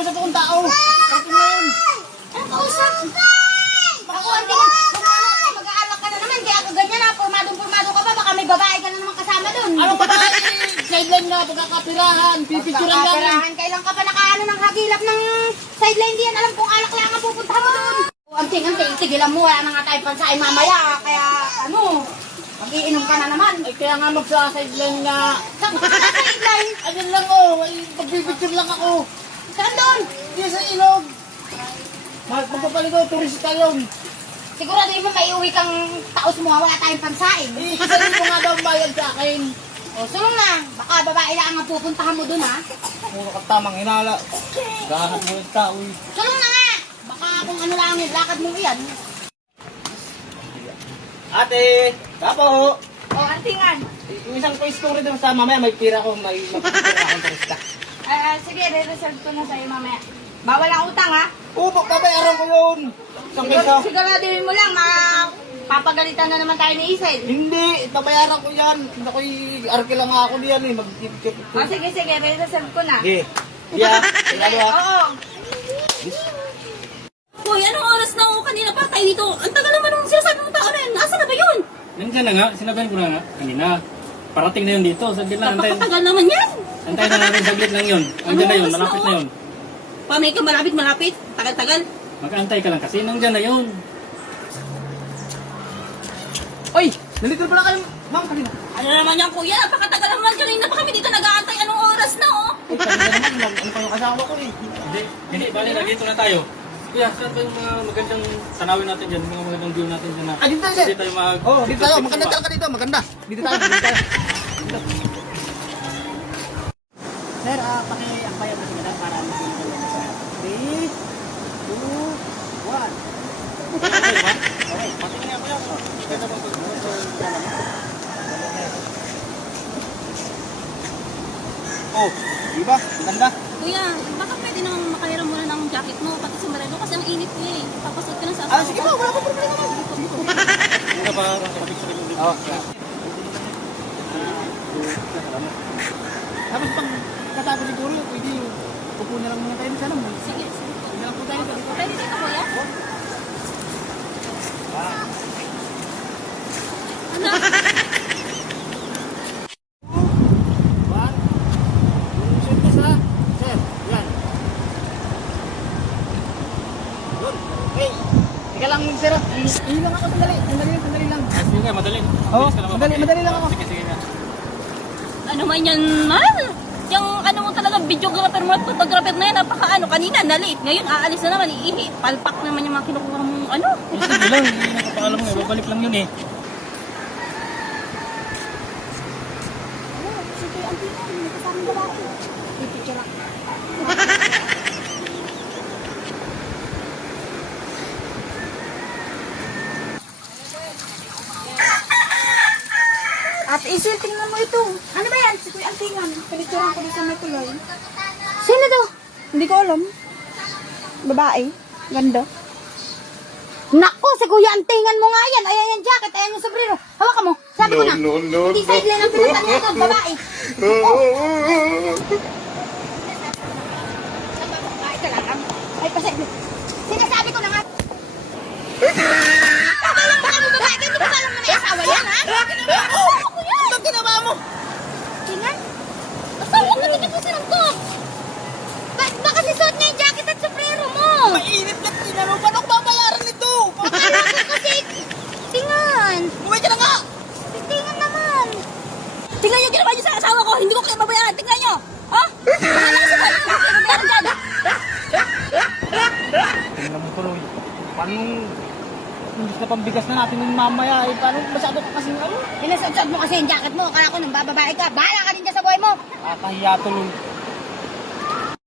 kausap akong tao. Parating na yun. Ano kausap? Baka kuwanti ka. Mag-aalak ka na naman. Kaya ako ganyan na. Purmadong-purmado ka pa. Baka may babae ka na naman kasama dun. Anong babae? Sideline nga, pagkakapirahan. Pipicturan lang. Pagkakapirahan. Kailan ka pa nakaano ng hagilap ng sideline diyan. Alam kong alak lang ang pupuntahan mo dun. Anting-anting, tigilan mo. Wala na nga tayo pansain mamaya. Kaya ano, mag-iinom ka na naman. Ay, kaya nga magsa-sideline nga. Saan ka sa sideline? Ayun lang oh. Ay, pagpipicture lang ako. Saan doon? Hindi sa ilog. Magpapaligaw, turista yun. Sigurado mo may uwi kang taos mo. Wala tayong pansain. Eh, isanin mo nga daw ang bayad sa akin. O, sulong na. Baka babae lang ang pupuntahan mo dun, ha? Puro ka tamang hinala. Gahanap mo yung tao eh. Sulong na nga. Baka kung ano lang yung lakad mo iyan. Ate, kapo. O, artingan. Yung isang face story doon sa mamaya, may pira ko, may mapapira akong turista. Sige, re-reserve ko na sa'yo mamaya. Bawal ang utang, ha? Upo, babayaran ko yun. Isang peso. Siguraduhin mo lang, papagalitan na naman tayo ni Isel. Hindi, babayaran ko yan. Ako'y arke lang ako diyan eh. O, sige, re-reserve ko na. Sige. Yeah, sigado ha. Oo. Hoy, anong oras na ako kanina pa tayo dito? Ang tagal naman nung sinasabi mong tao na yun. Nasaan na ba yun? Nandiyan na nga, sinabihan ko na nga kanina. Parating na yun dito, saglit lang. Napakatagal naman yan. Antayin na natin saglit lang yun. Nandiyan na yun, oras na, malapit na oh? yun. Pamay ka malapit. Tagal-tagal. Mag-aantay ka lang kasi, nandiyan na yun. Oy, nalito pala kayo, ma'am, kanina. Ano naman yan, kuya? Napakatagal naman dyan. Na pa kami dito nag-aantay. Anong oras na, oh? Ay, kanina naman, ano kayo kasama ko eh. Hindi, bali na dito na tayo. Kuya, saan ba yung mga magandang tanawin natin dyan? Yung mga magandang view natin dyan na? Ah, dito tayo, sir. Hindi tayo mag... Oh, dito tayo, maganda talaga dito, maganda. Dito tayo. Dito. Sir, paki-akbayan mo sila para makikita nyo sa 3, 2, 1. Okay, pati nga ako yan. Oh, di ba? Maganda. Kuya, baka pwede nang makahiram muna ng jacket mo. Pati sombrero kasi ang init niya eh. Papasot ka na sa Ah, sige po, wala po problema naman. Sige po. Hindi ba, nakapicture yung Oo. Tapos pag katapos siguro, pwede upo na lang muna tayo sa naman. Sige. Hindi lang po tayo dito. Pwede dito, kuya? Ano? One. Shoot this ha. Sir, yan. Good. Okay. Ika lang sir. Ilang ako sandali. Sandali lang. Sige nga, madali. Oo, Bilis ka lang, madali lang ako. Sige nga. Ano man yan, man? Yung ano mo talaga, videographer mo at photographer na yan, napaka kanina, na-late. Ngayon, aalis na naman, iihi. Palpak naman yung mga kinukuha mong ano. Sige lang, hindi nakapaalam mo eh. Babalik lang yun eh. Sige, ang tingnan. May kasamang babae. Pipicture ako. At Isil, tingnan mo ito. Ano ba yan? Si Kuya Antingan. Pinicturean ko dito sa may tuloy. Sino to? Hindi ko alam. Babae. Ganda. Nako, si Kuya Antingan mo nga yan. Ayan yung jacket, ayan yung sombrero. Hawakan mo. Sabi ko na. Hindi sideline ang pinuntan niya doon. Babae. Babae ka lang. Ay, pasay. Sinasabi ko na nga. Tama lang baka mo babae. Hindi ko alam na may asawa yan, ha? Anong ginawa mo? Tingan? Asawa ka, tingin mo sinangkot. Baka si suot niya yung jacket at sombrero mo. Mainit na tinanong. Paano ko babayaran nito? Akala ko kasi, tingan. Umuwi ka na nga. Tingan naman. Tingnan niyo, ginawa niyo sa asawa ko. Hindi ko kayo babayaran. Tingnan niyo. Ha? Bahala ka sa bayan. Babayaran dyan. Tingnan mo tuloy. Paano hindi na pambigas na natin yung mamaya eh. Paano masyado ka kasing ano? Inasad mo kasi yung jacket mo. Akala ko nang bababae ka. Bahala ka din dyan sa buhay mo. Kakahiya tuloy.